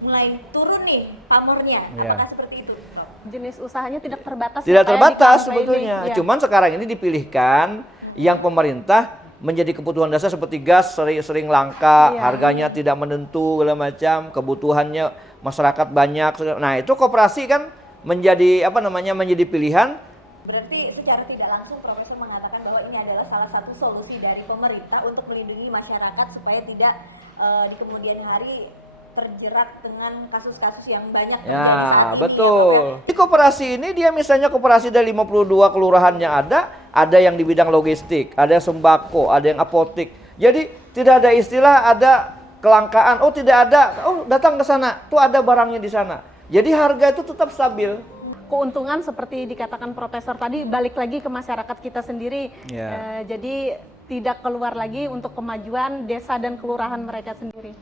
mulai turun nih pamornya. Apakah seperti itu, Bang? Jenis usahanya tidak terbatas. Tidak ya, kayak terbatas di sebetulnya. ini. Ya. Cuman sekarang ini dipilihkan yang pemerintah menjadi kebutuhan dasar seperti gas sering langka, harganya tidak menentu segala macam, kebutuhannya masyarakat banyak. Nah, itu koperasi kan menjadi menjadi pilihan. Berarti secara tidak langsung Profesor mengatakan bahwa ini adalah salah satu solusi dari pemerintah untuk melindungi masyarakat supaya tidak di kemudian hari terjerat dengan kasus-kasus yang banyak terjadi saat Ya, ini. betul. Di koperasi ini dia misalnya koperasi dari 52 kelurahannya ada yang di bidang logistik, ada yang sembako, ada yang apotik. Jadi tidak ada istilah ada kelangkaan, oh tidak ada, oh datang ke sana, tuh ada barangnya di sana. Jadi harga itu tetap stabil. Keuntungan seperti dikatakan Profesor tadi balik lagi ke masyarakat kita sendiri. Jadi tidak keluar lagi untuk kemajuan desa dan kelurahan mereka sendiri.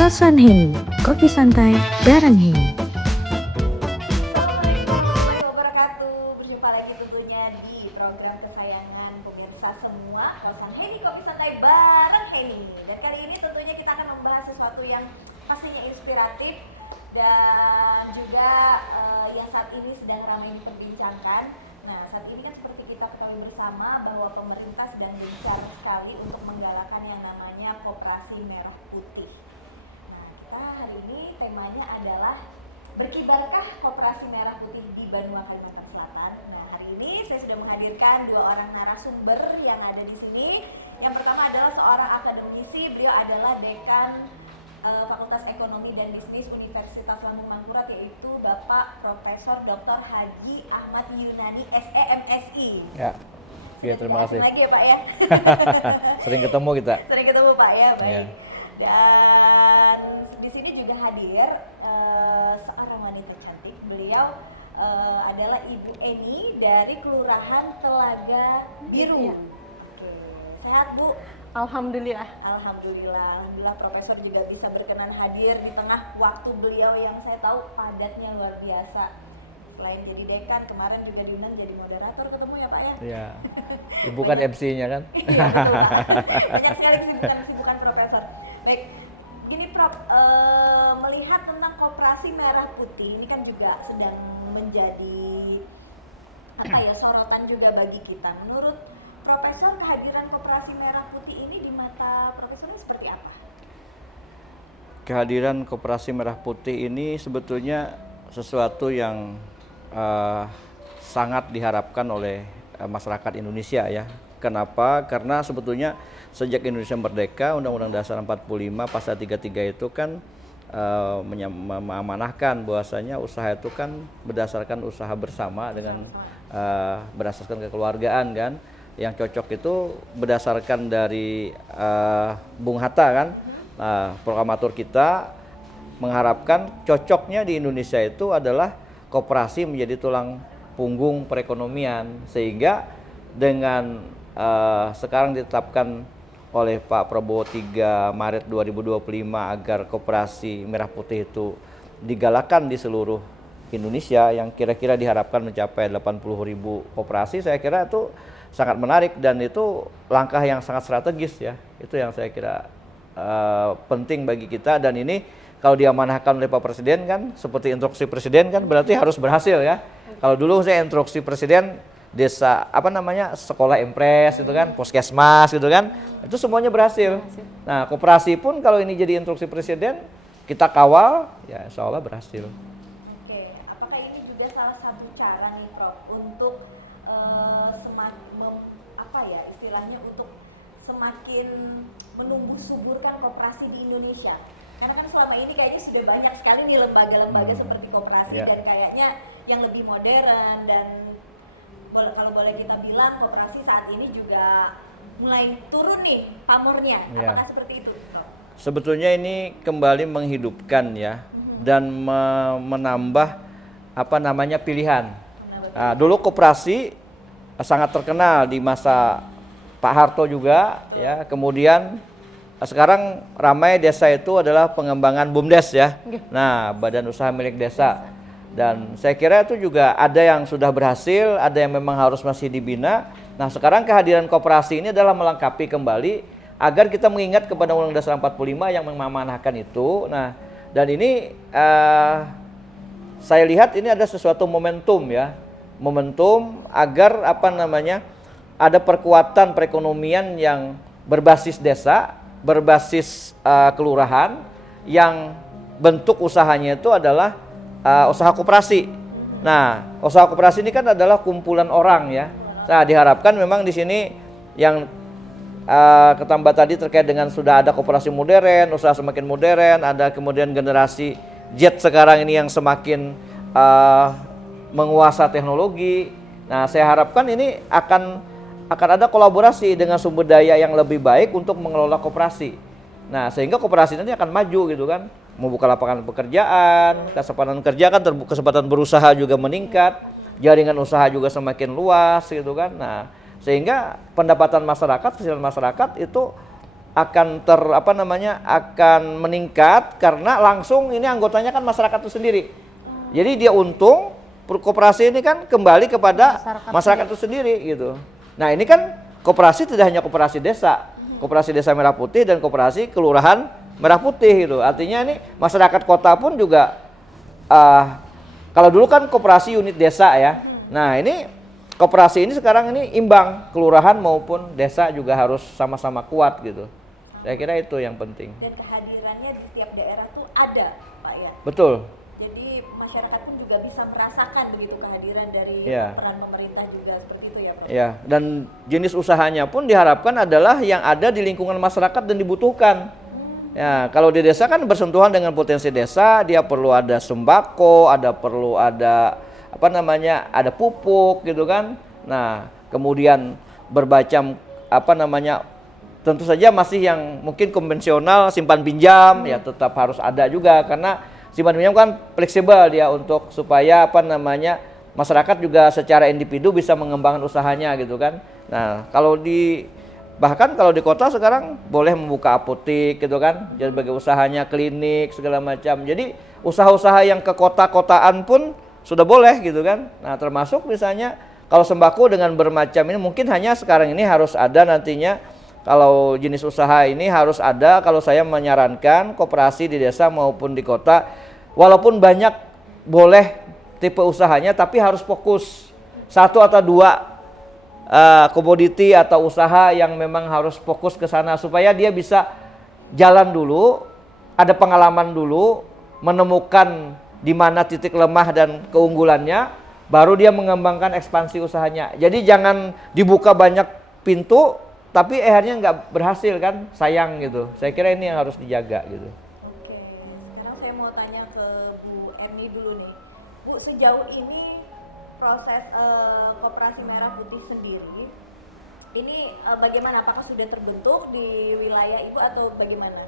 Kosan Heni, kopi santai bareng Heni. Assalamualaikum warahmatullahi wabarakatuh. Berjumpa lagi tentunya di program kesayangan pemirsa semua, Kosan Heni Kopi Santai bareng Heni. Dan kali ini tentunya kita akan membahas sesuatu yang pastinya inspiratif dan juga yang saat ini sedang ramai diperbincangkan. Nah, saat ini kan seperti kita ketahui bersama bahwa pemerintah sedang gencar sekali untuk menggalakkan yang namanya Koperasi Merah Putih. Hari ini temanya adalah berkibarkah Koperasi Merah Putih di Banua, Kalimantan Selatan. Nah, hari ini saya sudah menghadirkan dua orang narasumber yang ada di sini. Yang pertama adalah seorang akademisi, beliau adalah Dekan Fakultas Ekonomi dan Bisnis Universitas Lambung Mangkurat, yaitu Bapak Profesor Dr. Haji Ahmad Yunani SE MSI. Ya. Oke, terima kasih. Lagi ya, Pak ya. Sering ketemu kita. Sering ketemu, Pak ya, baik. Ya. Dan di sini juga hadir seorang wanita cantik. Beliau adalah Ibu Eni dari Kelurahan Telaga Biru. Ya. Sehat, Bu? Alhamdulillah. Alhamdulillah Profesor juga bisa berkenan hadir di tengah waktu beliau yang saya tahu padatnya luar biasa. Selain jadi dekan, kemarin juga diundang jadi moderator, ketemu ya, Pak ya? Iya. Ibu kan MC-nya kan? Iya, betul, Pak. Banyak sekali kesibukan Profesor. Baik, gini Prof, melihat tentang Koperasi Merah Putih ini kan juga sedang menjadi sorotan juga bagi kita. Menurut Profesor, kehadiran Koperasi Merah Putih ini di mata Profesornya seperti apa? Kehadiran Koperasi Merah Putih ini sebetulnya sesuatu yang sangat diharapkan oleh masyarakat Indonesia ya. Kenapa? Karena sebetulnya sejak Indonesia merdeka, Undang-Undang Dasar 45 Pasal 33 itu kan mengamanahkan bahwasanya usaha itu kan berdasarkan usaha bersama dengan berdasarkan kekeluargaan kan. Yang cocok itu berdasarkan dari Bung Hatta kan, proklamator kita mengharapkan cocoknya di Indonesia itu adalah koperasi menjadi tulang punggung perekonomian, sehingga dengan sekarang ditetapkan oleh Pak Prabowo 3 Maret 2025 agar Koperasi Merah Putih itu digalakan di seluruh Indonesia yang kira-kira diharapkan mencapai 80.000 koperasi. Saya kira itu sangat menarik dan itu langkah yang sangat strategis ya. Itu yang saya kira penting bagi kita, dan ini kalau diamanahkan oleh Pak Presiden kan seperti instruksi Presiden kan berarti harus berhasil ya. Kalau dulu saya instruksi Presiden desa sekolah impres gitu kan, puskesmas gitu kan, itu semuanya berhasil. Nah, koperasi pun kalau ini jadi instruksi Presiden kita kawal ya, insya Allah berhasil. Oke, apakah ini juga salah satu cara nih Prof untuk semakin menumbuh suburkan koperasi di Indonesia? Karena kan selama ini kayaknya sudah banyak sekali nih lembaga-lembaga seperti koperasi dan kayaknya yang lebih modern, dan kalau boleh kita bilang koperasi saat ini juga mulai turun nih pamornya. Apakah seperti itu, Prof? Sebetulnya ini kembali menghidupkan ya dan menambah pilihan. Nah, dulu koperasi sangat terkenal di masa Pak Harto juga, ya. Kemudian sekarang ramai desa itu adalah pengembangan BUMDes ya. Nah, badan usaha milik desa. Dan saya kira itu juga ada yang sudah berhasil, ada yang memang harus masih dibina. Nah, sekarang kehadiran koperasi ini adalah melengkapi kembali agar kita mengingat kepada Undang-Undang Dasar 45 yang mengamanahkan itu. Nah, dan ini saya lihat ini ada sesuatu momentum ya. Momentum agar ada perkuatan perekonomian yang berbasis desa, berbasis kelurahan, yang bentuk usahanya itu adalah usaha koperasi. Nah, usaha koperasi ini kan adalah kumpulan orang ya. Nah, diharapkan memang di sini yang ketambah tadi terkait dengan sudah ada koperasi modern, usaha semakin modern, ada kemudian generasi Z sekarang ini yang semakin menguasai teknologi. Nah, saya harapkan ini akan ada kolaborasi dengan sumber daya yang lebih baik untuk mengelola koperasi. Nah, sehingga koperasi nanti akan maju gitu kan. Membuka lapangan pekerjaan, kesempatan kerja kan, kesempatan berusaha juga meningkat, jaringan usaha juga semakin luas gitu kan. Nah, sehingga pendapatan masyarakat, kesejahteraan masyarakat itu akan akan meningkat karena langsung ini anggotanya kan masyarakat itu sendiri. Jadi dia untung, koperasi ini kan kembali kepada masyarakat itu sendiri gitu. Nah, ini kan koperasi tidak hanya koperasi desa, koperasi desa Merah Putih dan koperasi kelurahan Merah Putih gitu. Artinya ini masyarakat kota pun juga kalau dulu kan koperasi unit desa ya. Nah, ini koperasi ini sekarang ini imbang, kelurahan maupun desa juga harus sama-sama kuat gitu. Saya kira itu yang penting. Dan kehadirannya di setiap daerah tuh ada, Pak ya. Betul. Jadi masyarakat pun juga bisa merasakan begitu kehadiran dari peran pemerintah juga seperti itu ya, Pak. Ya, dan jenis usahanya pun diharapkan adalah yang ada di lingkungan masyarakat dan dibutuhkan. Ya, kalau di desa kan bersentuhan dengan potensi desa, dia perlu ada sembako, perlu ada ada pupuk gitu kan. Nah, kemudian bermacam tentu saja masih yang mungkin konvensional simpan pinjam ya tetap harus ada juga karena simpan pinjam kan fleksibel dia untuk supaya masyarakat juga secara individu bisa mengembangkan usahanya gitu kan. Nah, bahkan kalau di kota sekarang boleh membuka apotek gitu kan, jadi sebagai usahanya klinik segala macam. Jadi usaha-usaha yang ke kota-kotaan pun sudah boleh gitu kan. Nah, termasuk misalnya kalau sembako dengan bermacam ini mungkin hanya sekarang ini harus ada nantinya. Kalau jenis usaha ini harus ada, kalau saya menyarankan koperasi di desa maupun di kota, walaupun banyak boleh tipe usahanya, tapi harus fokus satu atau dua komoditi atau usaha yang memang harus fokus ke sana supaya dia bisa jalan dulu, ada pengalaman dulu, menemukan di mana titik lemah dan keunggulannya, baru dia mengembangkan ekspansi usahanya. Jadi jangan dibuka banyak pintu, tapi akhirnya nggak berhasil kan, sayang gitu. Saya kira ini yang harus dijaga gitu. Oke, sekarang saya mau tanya ke Bu Erni dulu nih. Bu, sejauh ini proses Koperasi Merah Putih sendiri, ini bagaimana? Apakah sudah terbentuk di wilayah Ibu atau bagaimana?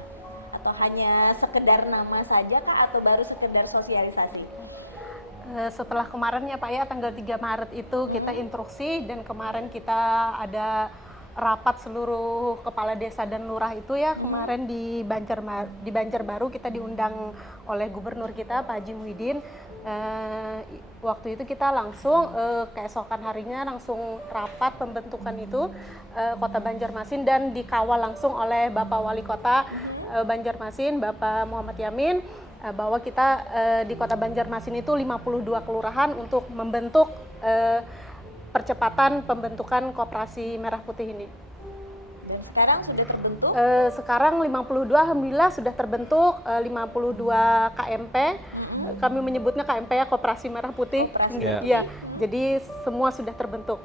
Atau hanya sekedar nama saja kah atau baru sekedar sosialisasi? Setelah kemarin ya Pak ya, tanggal 3 Maret itu kita instruksi dan kemarin kita ada rapat seluruh kepala desa dan lurah itu ya kemarin di Banjarbaru kita diundang oleh gubernur kita Pak Haji Muhyiddin. Waktu itu kita langsung keesokan harinya langsung rapat pembentukan itu Kota Banjarmasin dan dikawal langsung oleh Bapak Wali Kota Banjarmasin Bapak Muhammad Yamin bahwa kita di Kota Banjarmasin itu 52 kelurahan untuk membentuk percepatan pembentukan Koperasi Merah Putih ini. Dan sekarang sudah terbentuk? Sekarang 52 alhamdulillah sudah terbentuk 52 KMP. Kami menyebutnya KMP ya, Koperasi Merah Putih. Iya. Jadi semua sudah terbentuk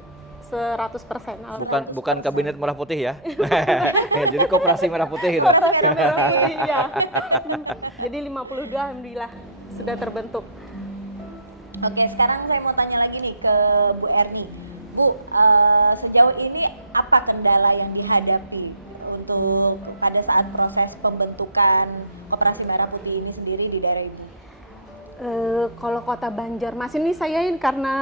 100%. Bukan kabinet Merah Putih ya. Jadi Koperasi Merah Putih gitu. Koperasi Merah Putih ya. Jadi 52 alhamdulillah sudah terbentuk. Oke, sekarang saya mau tanya lagi nih ke Bu Erni. Bu, sejauh ini apa kendala yang dihadapi untuk pada saat proses pembentukan Koperasi Merah Putih ini sendiri di daerah ini? Kalau Kota Banjarmasin ini saya karena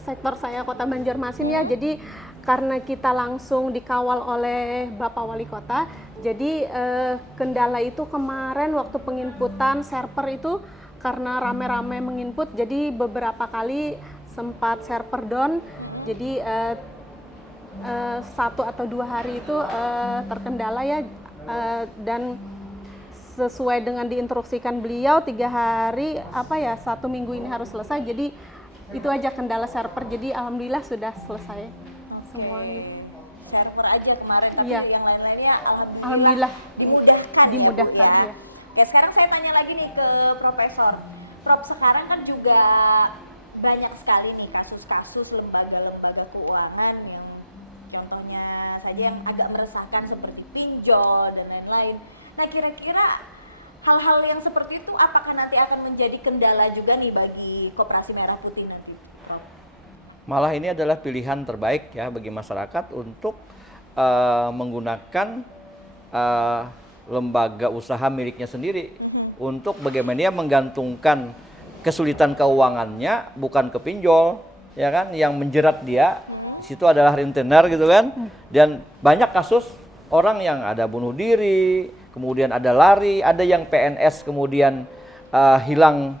sektor saya Kota Banjarmasin ya, jadi karena kita langsung dikawal oleh Bapak Wali Kota, jadi kendala itu kemarin waktu penginputan server itu karena rame-rame menginput, jadi beberapa kali sempat server down, jadi 1 atau 2 hari itu terkendala ya, dan sesuai dengan diinstruksikan beliau 3 hari 1 minggu ini harus selesai, jadi itu aja kendala server, jadi alhamdulillah sudah selesai semuanya. Server aja kemarin, tapi Iya. yang lain-lainnya Alhamdulillah dimudahkan ya. ya. Oke, sekarang saya tanya lagi nih ke Profesor. Prof, sekarang kan juga banyak sekali nih kasus-kasus lembaga-lembaga keuangan yang contohnya saja yang agak meresahkan seperti pinjol dan lain-lain. Nah, kira-kira hal-hal yang seperti itu apakah nanti akan menjadi kendala juga nih bagi Koperasi Merah Putih nanti? Prof? Malah ini adalah pilihan terbaik ya bagi masyarakat untuk menggunakan lembaga usaha miliknya sendiri untuk bagaimana dia menggantungkan kesulitan keuangannya bukan ke pinjol, ya kan, yang menjerat dia di situ adalah rentenir gitu kan. Dan banyak kasus orang yang ada bunuh diri, kemudian ada lari, ada yang PNS kemudian hilang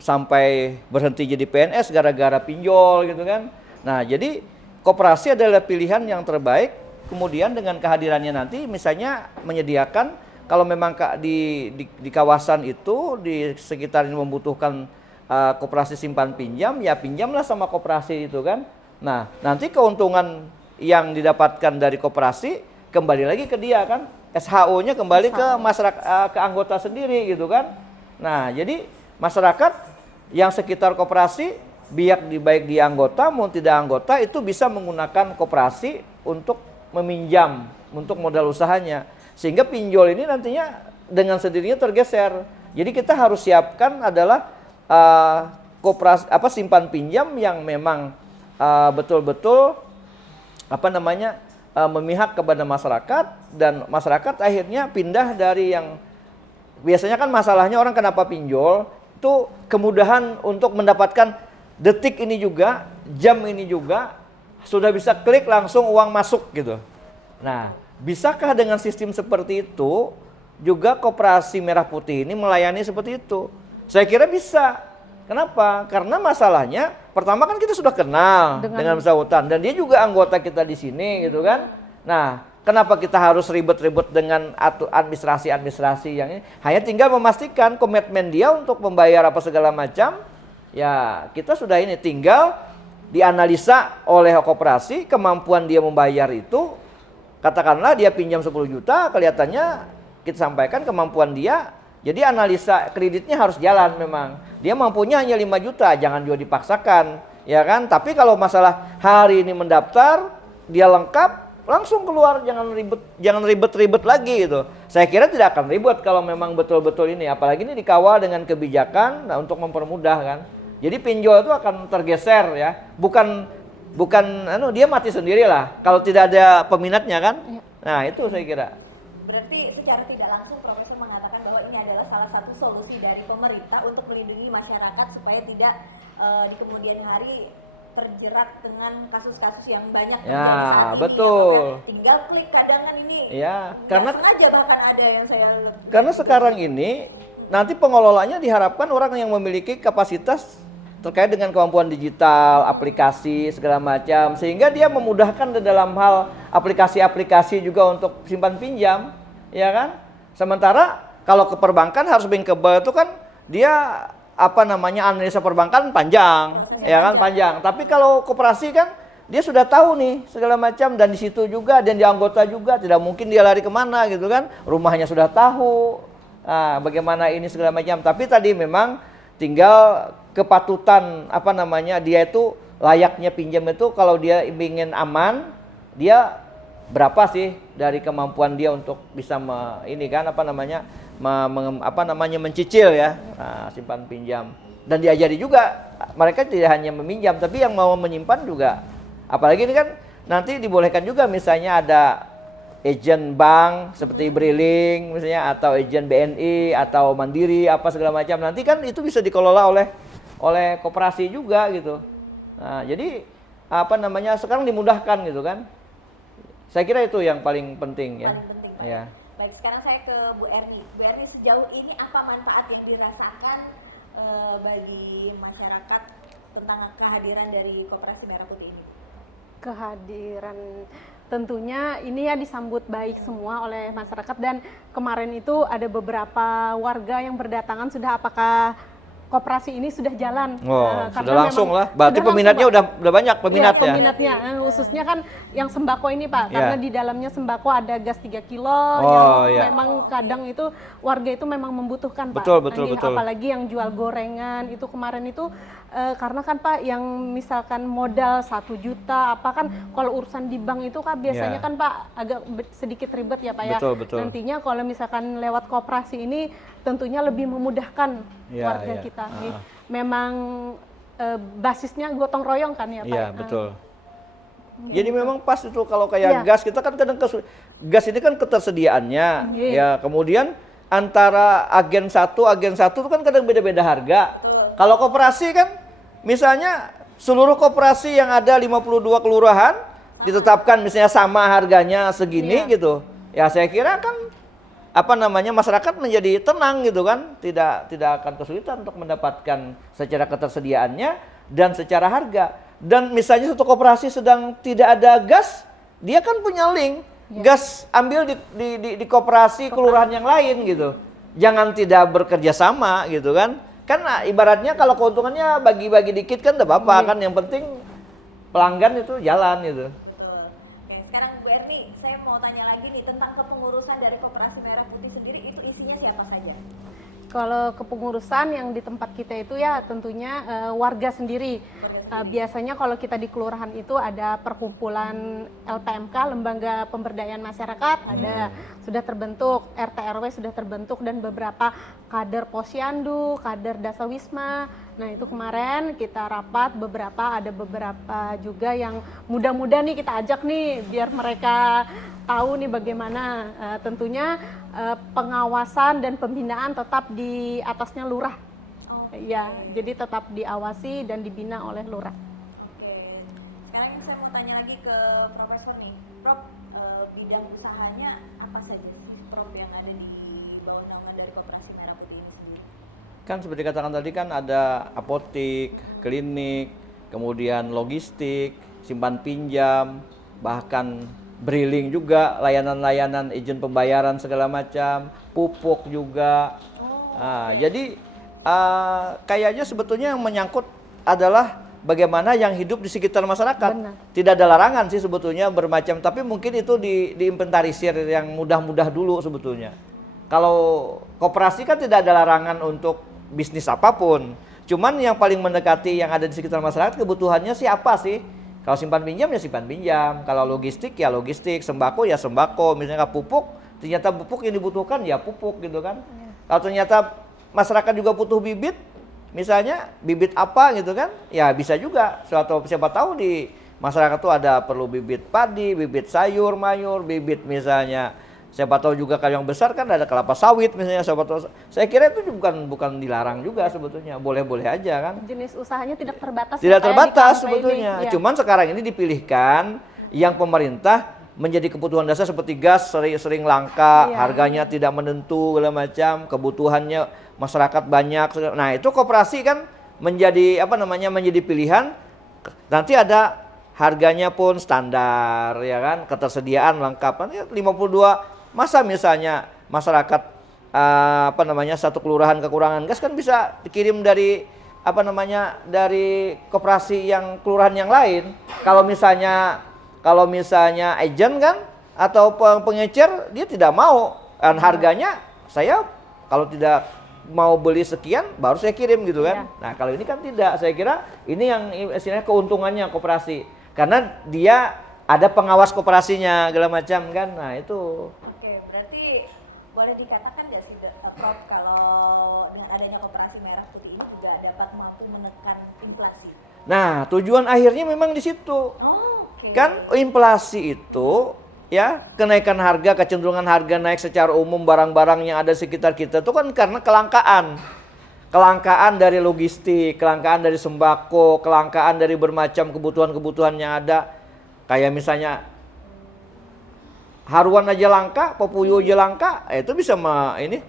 sampai berhenti jadi PNS gara-gara pinjol gitu kan. Nah, jadi koperasi adalah pilihan yang terbaik. Kemudian dengan kehadirannya nanti misalnya menyediakan kalau memang di kawasan itu di sekitar ini membutuhkan koperasi simpan pinjam, ya pinjamlah sama koperasi itu kan. Nah, nanti keuntungan yang didapatkan dari koperasi kembali lagi ke dia kan. SHO-nya kembali ke masyarakat, ke anggota sendiri gitu kan. Nah, jadi masyarakat yang sekitar koperasi baik di anggota maupun tidak anggota itu bisa menggunakan koperasi untuk meminjam untuk modal usahanya, sehingga pinjol ini nantinya dengan sendirinya tergeser. Jadi kita harus siapkan adalah koperasi simpan pinjam yang memang betul-betul memihak kepada masyarakat, dan masyarakat akhirnya pindah dari yang biasanya kan masalahnya orang kenapa pinjol itu kemudahan untuk mendapatkan detik ini juga, jam ini juga, sudah bisa klik langsung uang masuk gitu. Nah, bisakah dengan sistem seperti itu juga Koperasi Merah Putih ini melayani seperti itu? Saya kira bisa. Kenapa? Karena masalahnya pertama kan kita sudah kenal dengan bersangkutan dan dia juga anggota kita di sini gitu kan. Nah, kenapa kita harus ribet-ribet dengan administrasi yang ini? Hanya tinggal memastikan komitmen dia untuk membayar apa segala macam. Ya, kita sudah ini tinggal dianalisa oleh koperasi kemampuan dia membayar itu. Katakanlah dia pinjam 10 juta, kelihatannya kita sampaikan kemampuan dia. Jadi analisa kreditnya harus jalan memang. Dia mampunya hanya 5 juta, jangan juga dipaksakan, ya kan? Tapi kalau masalah hari ini mendaftar, dia lengkap, langsung keluar, jangan ribet lagi gitu. Saya kira tidak akan ribet kalau memang betul-betul ini, apalagi ini dikawal dengan kebijakan untuk mempermudah kan. Jadi pinjol itu akan tergeser ya, bukan dia mati sendiri lah kalau tidak ada peminatnya kan. Ya. Nah, itu saya kira. Berarti secara tidak langsung Profesor mengatakan bahwa ini adalah salah satu solusi dari pemerintah untuk melindungi masyarakat supaya tidak di kemudian hari terjerat dengan kasus-kasus yang banyak ya, saat betul. Ini. Tinggal klik kadangan ini. Ya, karena sengaja bahkan ada yang saya karena sekarang ini nanti pengelolanya diharapkan orang yang memiliki kapasitas terkait dengan kemampuan digital, aplikasi segala macam, sehingga dia memudahkan dalam hal aplikasi-aplikasi juga untuk simpan pinjam, ya kan? Sementara kalau ke perbankan harus bankable itu kan dia analisa perbankan panjang, ya kan panjang. Tapi kalau koperasi kan dia sudah tahu nih segala macam dan di situ juga dan di anggota juga, tidak mungkin dia lari kemana gitu kan? Rumahnya sudah tahu, bagaimana ini segala macam. Tapi tadi memang tinggal kepatutan dia itu layaknya pinjam itu kalau dia ingin aman, dia berapa sih dari kemampuan dia untuk bisa mencicil ya, simpan pinjam. Dan diajari juga mereka tidak hanya meminjam tapi yang mau menyimpan juga. Apalagi ini kan nanti dibolehkan juga misalnya ada agen bank seperti Briling misalnya atau agen BNI atau Mandiri apa segala macam, nanti kan itu bisa dikelola oleh koperasi juga gitu. Nah, jadi apa namanya sekarang dimudahkan gitu kan. Saya kira itu yang paling penting ya. Paling penting, Pak. Ya. Baik, sekarang saya ke Bu Erni. Bu Erni, sejauh ini apa manfaat yang dirasakan bagi masyarakat tentang kehadiran dari Koperasi Merah Putih ini? Kehadiran tentunya ini ya disambut baik semua oleh masyarakat, dan kemarin itu ada beberapa warga yang berdatangan sudah, apakah koperasi ini sudah jalan. Oh, Karena sudah langsung memang lah. Berarti sudah peminatnya langsung, Pak. udah banyak peminatnya. Ya, peminatnya, khususnya kan yang sembako ini Pak, karena Ya. di dalamnya sembako ada gas 3 kilo Oh, yang ya. memang kadang itu warga itu memang membutuhkan Pak. Betul, betul, Ini betul. apalagi yang jual gorengan itu kemarin itu karena kan Pak yang misalkan modal 1 juta apa kan, kalau urusan di bank itu kan biasanya Ya. kan Pak agak sedikit ribet ya Pak ya. Betul, betul. Nantinya kalau misalkan lewat koperasi ini tentunya lebih memudahkan Ya, warga ya. kita. Ah. Memang basisnya gotong royong kan ya Pak. Iya, betul. Jadi memang pas itu kalau kayak Iya. gas, kita kan kadang gas ini kan ketersediaannya Iya. ya, kemudian antara agen satu itu kan kadang beda-beda harga. Kalau koperasi kan misalnya seluruh koperasi yang ada 52 kelurahan ditetapkan misalnya sama harganya segini Iya. gitu. Ya saya kira kan apa namanya masyarakat menjadi tenang gitu kan, tidak akan kesulitan untuk mendapatkan secara ketersediaannya dan secara harga. Dan misalnya satu koperasi sedang tidak ada gas, dia kan punya link gas, ambil di koperasi kelurahan yang lain gitu. Jangan tidak bekerja sama gitu kan. Kan ibaratnya kalau keuntungannya bagi-bagi dikit kan tidak apa-apa kan, yang penting pelanggan itu jalan gitu. Betul. Oke, sekarang Bu Erni, saya mau tanya lagi nih tentang kepengurusan dari Koperasi Merah Putih sendiri, itu isinya siapa saja? Kalau kepengurusan yang di tempat kita itu ya tentunya warga sendiri. Biasanya kalau kita di kelurahan itu ada perkumpulan LPMK, Lembaga Pemberdayaan Masyarakat, ada sudah terbentuk, RT RW sudah terbentuk, dan beberapa kader Posyandu, kader Dasawisma. Nah itu kemarin kita rapat ada beberapa juga yang muda-muda nih kita ajak nih biar mereka tahu nih bagaimana. Tentunya pengawasan dan pembinaan tetap di atasnya lurah. Ya, jadi tetap diawasi dan dibina oleh lurah. Oke, sekarang ini saya mau tanya lagi ke Profesor nih. Prof, bidang usahanya apa saja sih Prof yang ada di bawah nama dari Koperasi Merah Putih ini sendiri? Kan seperti katakan tadi kan ada apotik, klinik, kemudian logistik, simpan pinjam, bahkan briling juga, layanan-layanan izin pembayaran segala macam, pupuk juga. Nah, jadi kayaknya sebetulnya yang menyangkut adalah bagaimana yang hidup di sekitar masyarakat. Benar. Tidak ada larangan sih sebetulnya bermacam, tapi mungkin itu diinventarisir yang mudah-mudah dulu sebetulnya. Kalau koperasi kan tidak ada larangan untuk bisnis apapun. Cuman yang paling mendekati yang ada di sekitar masyarakat kebutuhannya sih apa sih? Kalau simpan pinjam ya simpan pinjam, kalau logistik ya logistik, sembako ya sembako, misalnya pupuk, ternyata pupuk yang dibutuhkan ya pupuk gitu kan. Kalau ternyata masyarakat juga butuh bibit, misalnya bibit apa gitu kan, ya bisa juga. Siapa tahu di masyarakat tuh ada perlu bibit padi, bibit sayur mayur, bibit misalnya. Siapa tahu juga kalau yang besar kan ada kelapa sawit misalnya. Siapa tahu, saya kira itu bukan dilarang juga sebetulnya, boleh-boleh aja kan. Jenis usahanya tidak terbatas. Tidak Pak, ya, terbatas di KMP sebetulnya. ini. Ya. Cuman sekarang ini dipilihkan yang pemerintah menjadi kebutuhan dasar seperti gas sering langka, Iya. harganya tidak menentu segala macam, kebutuhannya masyarakat banyak. Nah, itu koperasi kan menjadi menjadi pilihan. Nanti ada harganya pun standar ya kan, ketersediaan lengkap. Nanti 52, masa misalnya masyarakat satu kelurahan kekurangan gas kan bisa dikirim dari dari koperasi yang kelurahan yang lain. Kalau misalnya agent kan atau pengecer dia tidak mau, dan harganya saya kalau tidak mau beli sekian baru saya kirim gitu kan. Iya. Nah kalau ini kan tidak, saya kira ini yang istilahnya keuntungannya koperasi, karena dia ada pengawas koperasinya segala macam kan. Nah itu. Oke, berarti boleh dikatakan nggak sih Prof kalau dengan adanya Koperasi Merah Putih ini juga dapat mampu menekan inflasi? Nah tujuan akhirnya memang di situ. Oh, oke. Kan inflasi itu ya, kenaikan harga, kecenderungan harga naik secara umum barang-barang yang ada di sekitar kita itu kan karena kelangkaan. kelangkaan dari logistik, kelangkaan dari sembako, kelangkaan dari bermacam kebutuhan-kebutuhan yang ada. Kayak misalnya haruan aja langka, popuyo aja langka, itu bisa ini.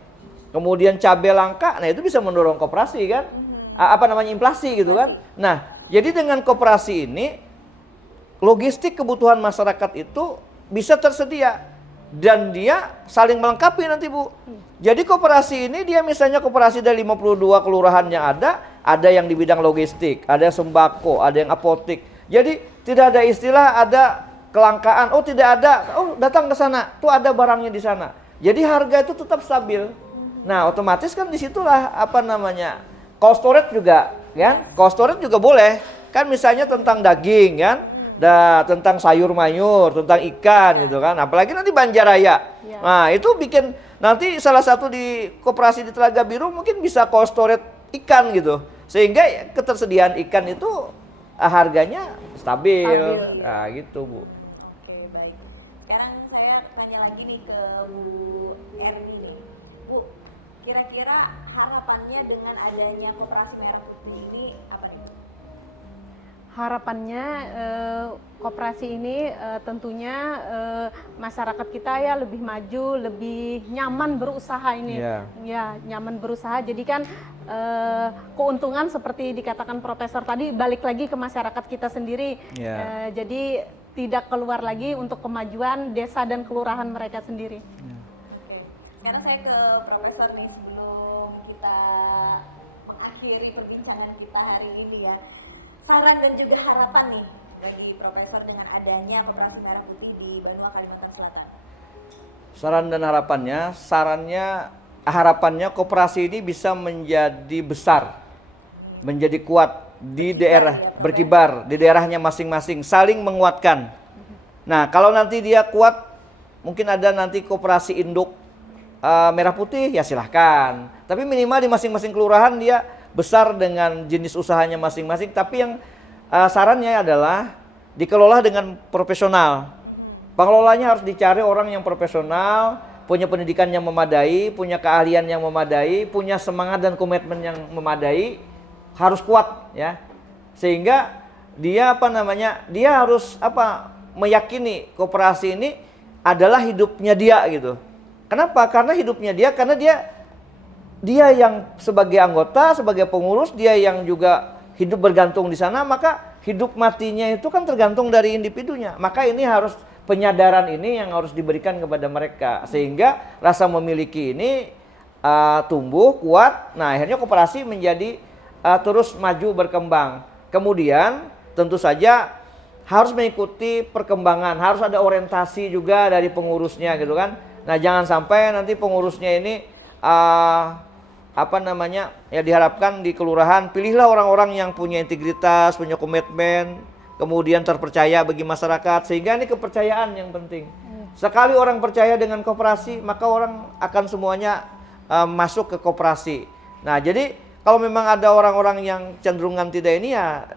Kemudian cabai langka, nah itu bisa mendorong koperasi kan? Apa namanya, inflasi gitu kan? Nah, jadi dengan koperasi ini logistik kebutuhan masyarakat itu bisa tersedia dan dia saling melengkapi nanti Bu. Jadi koperasi ini dia misalnya koperasi dari 52 kelurahan yang ada yang di bidang logistik, ada sembako, ada yang apotik. Jadi tidak ada istilah ada kelangkaan, oh tidak ada, oh datang ke sana, tuh ada barangnya di sana. Jadi harga itu tetap stabil. Nah, otomatis kan disitulah apa namanya, cold storage juga, kan? Cold storage juga boleh, kan misalnya tentang daging, kan? Tentang sayur mayur, tentang ikan gitu kan. Apalagi nanti Banjaraya. Ya. Nah, itu bikin nanti salah satu di koperasi di Telaga Biru mungkin bisa cold storage ikan gitu. Sehingga ketersediaan ikan itu harganya stabil. Nah, gitu Bu. Oke, baik. Sekarang saya tanya lagi nih ke Bu Erni nih. Bu, kira-kira harapannya dengan adanya Koperasi Merah Putih ini apa nih? Harapannya koperasi ini tentunya masyarakat kita ya lebih maju, lebih nyaman berusaha ini. Iya. Ya, nyaman berusaha. Jadi kan keuntungan seperti dikatakan Profesor tadi balik lagi ke masyarakat kita sendiri. Iya. Jadi tidak keluar lagi untuk kemajuan desa dan kelurahan mereka sendiri. Oke. Sekarang saya ke Profesor nih sebelum kita mengakhiri perbincangan kita hari ini ya. Saran dan juga harapan nih bagi Profesor dengan adanya Koperasi Merah Putih di Banua, Kalimantan Selatan. Saran dan harapannya koperasi ini bisa menjadi besar, menjadi kuat di daerah, berkibar di daerahnya masing-masing, saling menguatkan. Nah, kalau nanti dia kuat, mungkin ada nanti koperasi induk Merah Putih, ya silahkan. Tapi minimal di masing-masing kelurahan dia besar dengan jenis usahanya masing-masing. Tapi yang sarannya adalah dikelola dengan profesional. Pengelolanya harus dicari orang yang profesional, punya pendidikan yang memadai, punya keahlian yang memadai, punya semangat dan komitmen yang memadai, harus kuat ya. Sehingga dia dia harus meyakini koperasi ini adalah hidupnya dia gitu. Kenapa? Karena hidupnya dia, karena dia yang sebagai anggota, sebagai pengurus, dia yang juga hidup bergantung di sana, maka hidup matinya itu kan tergantung dari individunya. Maka ini harus penyadaran ini yang harus diberikan kepada mereka sehingga rasa memiliki ini tumbuh kuat. Nah, akhirnya koperasi menjadi terus maju berkembang. Kemudian tentu saja harus mengikuti perkembangan, harus ada orientasi juga dari pengurusnya gitu kan. Nah, jangan sampai nanti pengurusnya ini ya diharapkan di kelurahan pilihlah orang-orang yang punya integritas, punya komitmen, kemudian terpercaya bagi masyarakat, sehingga ini kepercayaan yang penting. Sekali orang percaya dengan koperasi, maka orang akan semuanya masuk ke koperasi. Nah, jadi kalau memang ada orang-orang yang cenderungan tidak ini ya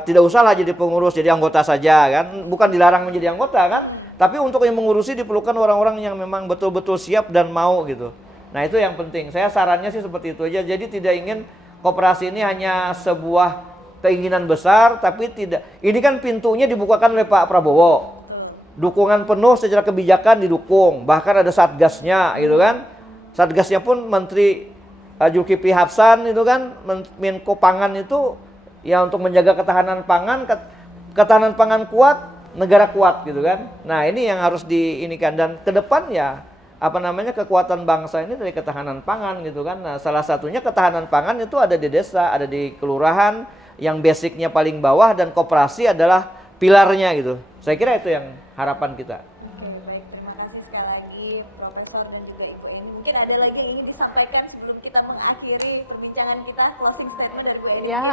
tidak usahlah jadi pengurus, jadi anggota saja kan. Bukan dilarang menjadi anggota kan, tapi untuk yang mengurusi diperlukan orang-orang yang memang betul-betul siap dan mau gitu. Nah, itu yang penting. Saya sarannya sih seperti itu aja. Jadi tidak ingin koperasi ini hanya sebuah keinginan besar, tapi tidak. Ini kan pintunya dibukakan oleh Pak Prabowo. Dukungan penuh secara kebijakan didukung. Bahkan ada satgasnya gitu kan. Satgasnya pun Menteri Zulkifli Hasan itu kan, Menko Pangan itu ya untuk menjaga ketahanan pangan kuat, negara kuat gitu kan. Nah, ini yang harus diinikan dan ke depan ya kekuatan bangsa ini dari ketahanan pangan gitu kan. Nah, salah satunya ketahanan pangan itu ada di desa, ada di kelurahan yang basicnya paling bawah dan koperasi adalah pilarnya gitu. Saya kira itu yang harapan kita. Oke, baik. Terima kasih sekali lagi Profesor dan juga Ibu Eni. Mungkin ada lagi yang ingin disampaikan sebelum kita mengakhiri perbincangan kita, closing statement dari Bu Eni. Ya,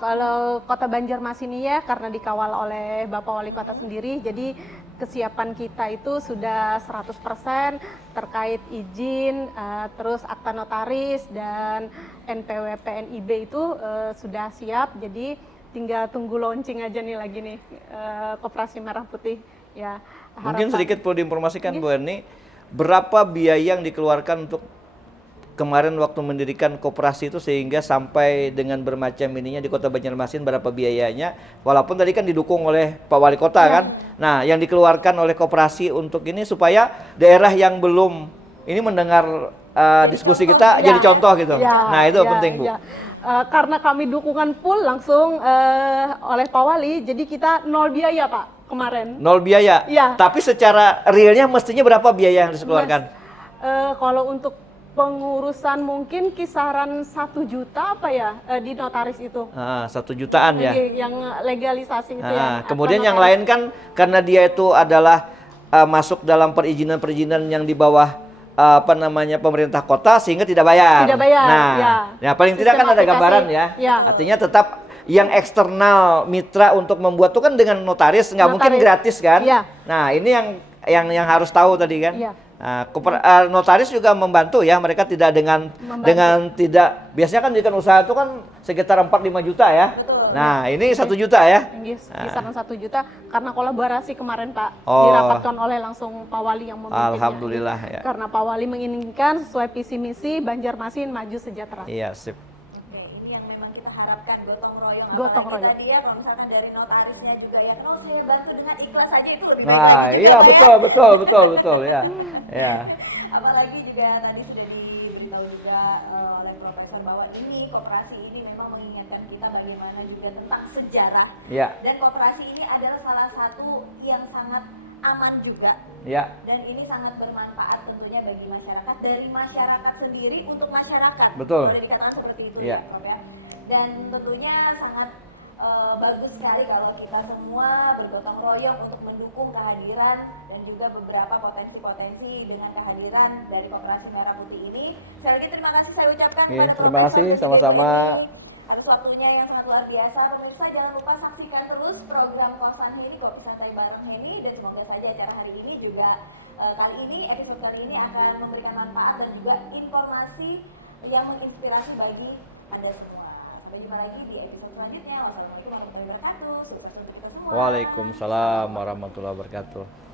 kalau Kota Banjarmasin ini ya karena dikawal oleh Bapak Wali Kota sendiri, jadi kesiapan kita itu sudah 100% terkait izin, terus akta notaris dan NPWP NIB itu sudah siap. Jadi tinggal tunggu launching aja nih lagi nih Koperasi Merah Putih. Ya, mungkin sedikit perlu diinformasikan Bu Erni, berapa biaya yang dikeluarkan untuk kemarin waktu mendirikan koperasi itu sehingga sampai dengan bermacam ininya di Kota Banjarmasin berapa biayanya, walaupun tadi kan didukung oleh Pak Wali Kota kan. Nah, yang dikeluarkan oleh koperasi untuk ini supaya daerah yang belum ini mendengar diskusi kita jadi contoh gitu. Nah, itu penting, Bu. Karena kami dukungan full langsung oleh Pak Wali, jadi kita nol biaya Pak kemarin. Nol biaya. Iya. Tapi secara realnya mestinya berapa biaya yang harus dikeluarkan? Kalau untuk pengurusan mungkin kisaran 1 juta apa ya di notaris itu. 1 jutaan ya. Yang legalisasi itu ya. Kemudian yang lain kan karena dia itu adalah masuk dalam perizinan-perizinan yang di bawah pemerintah kota sehingga tidak bayar. Tidak bayar. Nah, ya paling tidak kan ada gambaran ya. Artinya tetap yang eksternal mitra untuk membuat itu kan dengan notaris nggak mungkin gratis kan. Nah, ini yang harus tahu tadi kan. Nah, notaris juga membantu ya, mereka tidak dengan tidak biasanya kan jika usaha itu kan sekitar 4-5 juta ya. Betul. Nah, ini 1 juta ya. Kisaran 1 juta karena kolaborasi kemarin Pak dirapatkan oleh langsung Pak Wali yang memimpinnya. Alhamdulillah ya. Karena Pak Wali menginginkan sesuai visi misi Banjarmasin maju sejahtera. Iya, sip. Oke, ini yang memang kita harapkan gotong royong. Gotong Apalagi royong. tadi ya, kalau misalkan dari notarisnya juga yang saya bantu dengan ikhlas aja itu lebih baik Nah, lagi iya kita ya. betul ya. Ya. Apalagi juga tadi sudah diberitahu juga oleh Profesor bahwa ini koperasi ini memang mengingatkan kita bagaimana juga tentang sejarah. Ya. Dan koperasi ini adalah salah satu yang sangat aman juga. Ya. Dan ini sangat bermanfaat tentunya bagi masyarakat, dari masyarakat sendiri untuk masyarakat. Betul. Boleh dikatakan seperti itu Ya. ya. Dan tentunya sangat bagus sekali kalau kita semua bergotong royong untuk mendukung kehadiran dan juga beberapa potensi-potensi dengan kehadiran dari Koperasi Merah Putih ini. Sekali lagi terima kasih saya ucapkan kepada Terima kasih Profesor sama-sama. atas waktunya yang sangat luar biasa. Pemirsa jangan lupa saksikan terus program Kosan Heni Kopi Santai bareng Heni, dan semoga saja acara hari ini juga episode kali ini akan memberikan manfaat dan juga informasi yang menginspirasi bagi Anda semua. Sampai jumpa lagi di episode selanjutnya. Wassalamualaikum warahmatullahi wabarakatuh. Sukses untuk kita semua. Waalaikumsalam warahmatullahi wabarakatuh.